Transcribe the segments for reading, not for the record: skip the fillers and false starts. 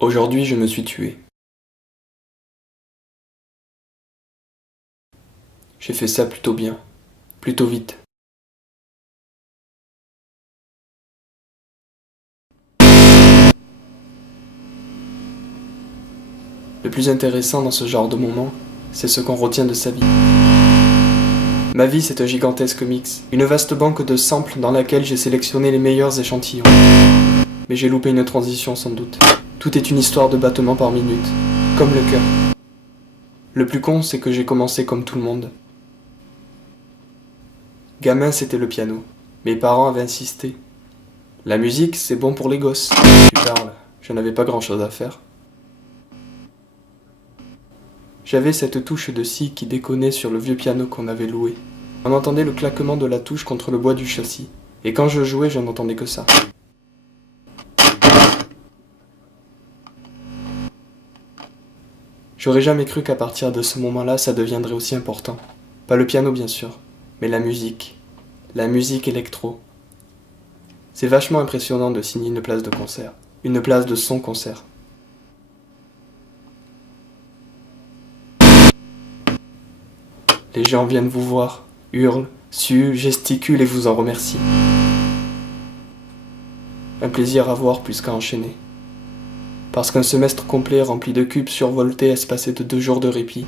Aujourd'hui, je me suis tué. J'ai fait ça plutôt bien, plutôt vite. Le plus intéressant dans ce genre de moment, c'est ce qu'on retient de sa vie. Ma vie, c'est un gigantesque mix, une vaste banque de samples dans laquelle j'ai sélectionné les meilleurs échantillons. Mais j'ai loupé une transition sans doute. Tout est une histoire de battements par minute, comme le cœur. Le plus con, c'est que j'ai commencé comme tout le monde. Gamin, c'était le piano. Mes parents avaient insisté. La musique, c'est bon pour les gosses. Tu parles, je n'avais pas grand-chose à faire. J'avais cette touche de scie qui déconnait sur le vieux piano qu'on avait loué. On entendait le claquement de la touche contre le bois du châssis. Et quand je jouais, je n'entendais que ça. J'aurais jamais cru qu'à partir de ce moment-là, ça deviendrait aussi important. Pas le piano, bien sûr, mais la musique. La musique électro. C'est vachement impressionnant de signer une place de concert. Une place de son concert. Les gens viennent vous voir, hurlent, suent, gesticulent et vous en remercient. Un plaisir à voir plus qu'à enchaîner. Parce qu'un semestre complet rempli de cubes survoltés espacés de 2 jours de répit,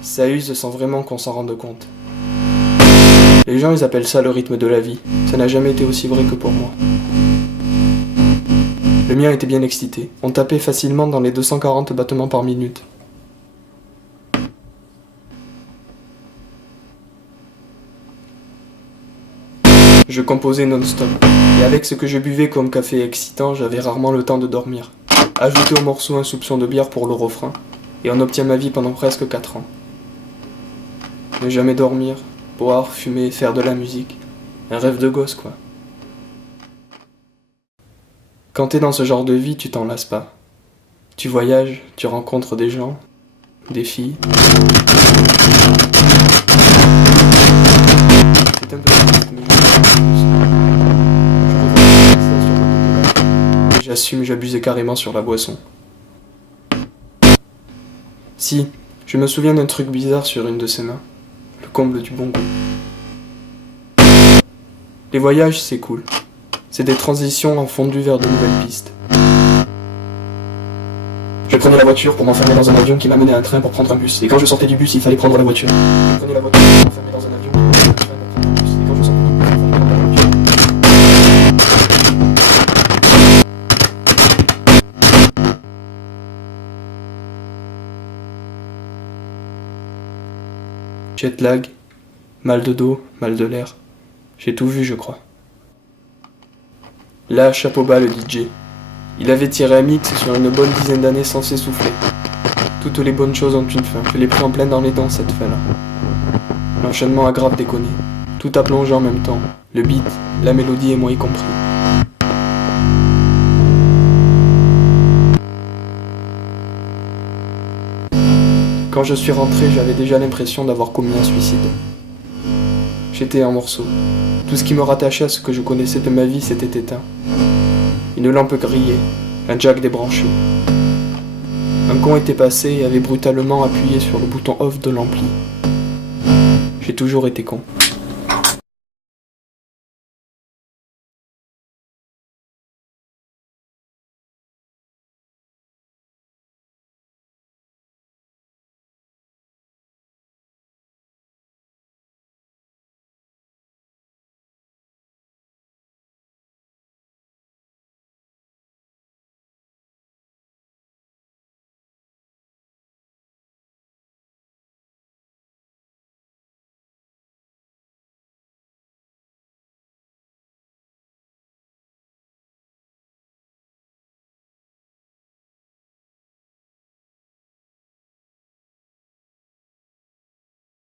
ça use sans vraiment qu'on s'en rende compte. Les gens ils appellent ça le rythme de la vie, ça n'a jamais été aussi vrai que pour moi. Le mien était bien excité, on tapait facilement dans les 240 battements par minute. Je composais non-stop, et avec ce que je buvais comme café excitant, j'avais rarement le temps de dormir. Ajoutez au morceau un soupçon de bière pour le refrain, et on obtient ma vie pendant presque 4 ans. Ne jamais dormir, boire, fumer, faire de la musique. Un rêve de gosse, quoi. Quand t'es dans ce genre de vie, tu t'en lasses pas. Tu voyages, tu rencontres des gens, des filles. C'est un peu triste, mais j'assume, j'abusais carrément sur la boisson. Si, je me souviens d'un truc bizarre sur une de ses mains. Le comble du bon goût. Les voyages, c'est cool. C'est des transitions en fondu vers de nouvelles pistes. Je prenais la voiture pour m'enfermer dans un avion qui m'amenait à un train pour prendre un bus. Et quand je sortais du bus, il fallait prendre la voiture. Je prenais la voiture pour m'enfermer dans un avion qui m'amenait à un train pour prendre un bus. Et quand je sortais du bus, il fallait prendre la voiture. Jet lag, mal de dos, mal de l'air. J'ai tout vu, je crois. Là, chapeau bas le DJ. Il avait tiré un mix sur une bonne dizaine d'années sans s'essouffler. Toutes les bonnes choses ont une fin. Je l'ai pris en plein dans les dents, cette fin-là. L'enchaînement a grave déconné. Tout a plongé en même temps. Le beat, la mélodie et moi y compris. Quand je suis rentré, j'avais déjà l'impression d'avoir commis un suicide. J'étais en morceaux. Tout ce qui me rattachait à ce que je connaissais de ma vie s'était éteint. Une lampe grillée, un jack débranché. Un con était passé et avait brutalement appuyé sur le bouton off de l'ampli. J'ai toujours été con.